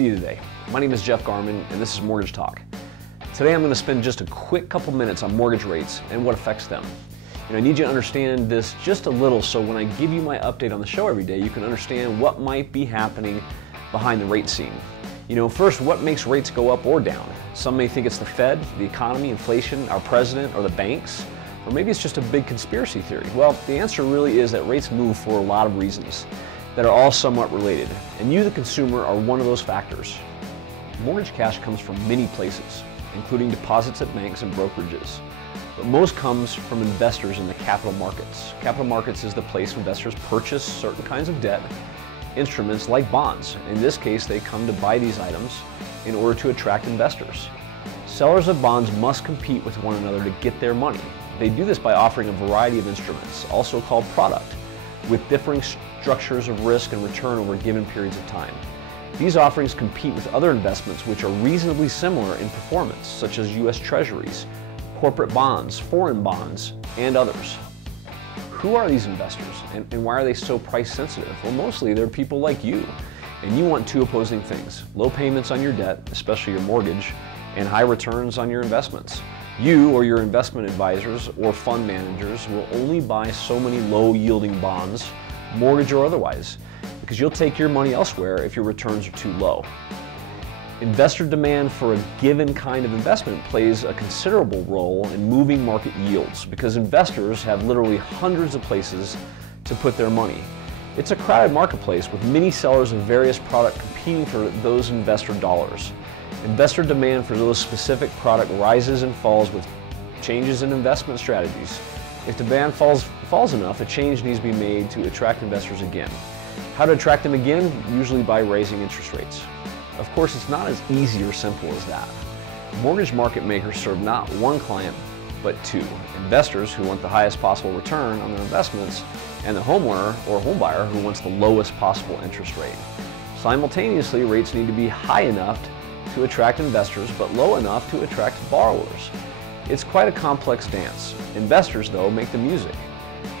see you today. My name is Jeff Garman and this is Mortgage Talk. Today I'm going to spend just a quick couple minutes on mortgage rates and what affects them. And I need you to understand this just a little so when I give you my update on the show every day, you can understand what might be happening behind the rate scene. First, what makes rates go up or down? Some may think it's the Fed, the economy, inflation, our president, or the banks, or maybe it's just a big conspiracy theory. Well, the answer really is that rates move for a lot of reasons that are all somewhat related, and you, the consumer, are one of those factors. Mortgage cash comes from many places, including deposits at banks and brokerages, but most comes from investors in the capital markets. Capital markets is the place investors purchase certain kinds of debt, instruments like bonds. In this case, they come to buy these items in order to attract investors. Sellers of bonds must compete with one another to get their money. They do this by offering a variety of instruments, also called product, with differing structures of risk and return over given periods of time. These offerings compete with other investments which are reasonably similar in performance, such as U.S. treasuries, corporate bonds, foreign bonds, and others. Who are these investors and why are they so price sensitive? Well, mostly they're people like you, and you want two opposing things: low payments on your debt, especially your mortgage, and high returns on your investments. You or your investment advisors or fund managers will only buy so many low-yielding bonds, mortgage or otherwise, because you'll take your money elsewhere if your returns are too low. Investor demand for a given kind of investment plays a considerable role in moving market yields because investors have literally hundreds of places to put their money. It's a crowded marketplace with many sellers of various products competing for those investor dollars. Investor demand for those specific product rises and falls with changes in investment strategies. If demand falls enough, a change needs to be made to attract investors again. How to attract them again? Usually by raising interest rates. Of course, it's not as easy or simple as that. Mortgage market makers serve not one client, but two: investors who want the highest possible return on their investments, and the homeowner or homebuyer who wants the lowest possible interest rate. Simultaneously, rates need to be high enough to attract investors, but low enough to attract borrowers. It's quite a complex dance. Investors, though, make the music.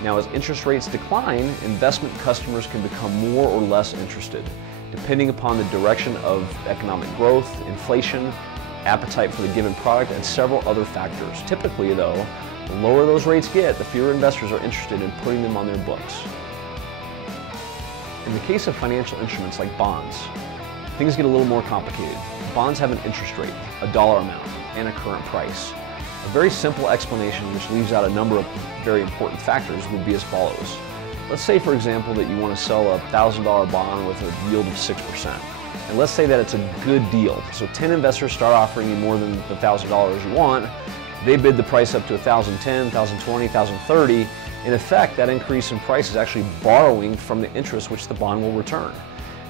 Now, as interest rates decline, investment customers can become more or less interested, depending upon the direction of economic growth, inflation, appetite for the given product, and several other factors. Typically, though, the lower those rates get, the fewer investors are interested in putting them on their books. In the case of financial instruments like bonds, things get a little more complicated. Bonds have an interest rate, a dollar amount, and a current price. A very simple explanation, which leaves out a number of very important factors, would be as follows. Let's say, for example, that you want to sell a $1,000 bond with a yield of 6%. And let's say that it's a good deal. So 10 investors start offering you more than the $1,000 you want. They bid the price up to $1,010, $1,020, $1,030. In effect, that increase in price is actually borrowing from the interest which the bond will return.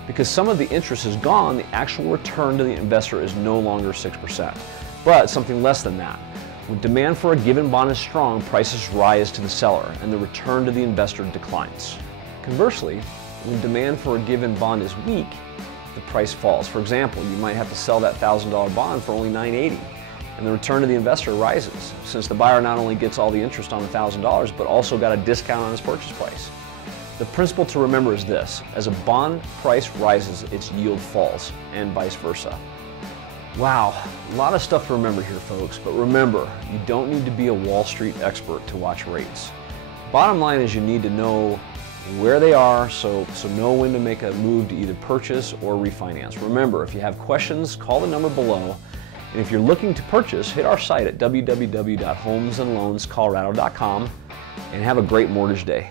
Because some of the interest is gone, the actual return to the investor is no longer 6%, but something less than that. When demand for a given bond is strong, prices rise to the seller and the return to the investor declines. Conversely, when demand for a given bond is weak, the price falls. For example, you might have to sell that $1,000 bond for only $980, and the return to the investor rises, since the buyer not only gets all the interest on the $1,000, but also got a discount on his purchase price. The principle to remember is this: as a bond price rises, its yield falls, and vice versa. Wow, a lot of stuff to remember here, folks, but remember, you don't need to be a Wall Street expert to watch rates. Bottom line is you need to know where they are, so know when to make a move to either purchase or refinance. Remember, if you have questions, call the number below, and if you're looking to purchase, hit our site at www.homesandloanscolorado.com and have a great mortgage day.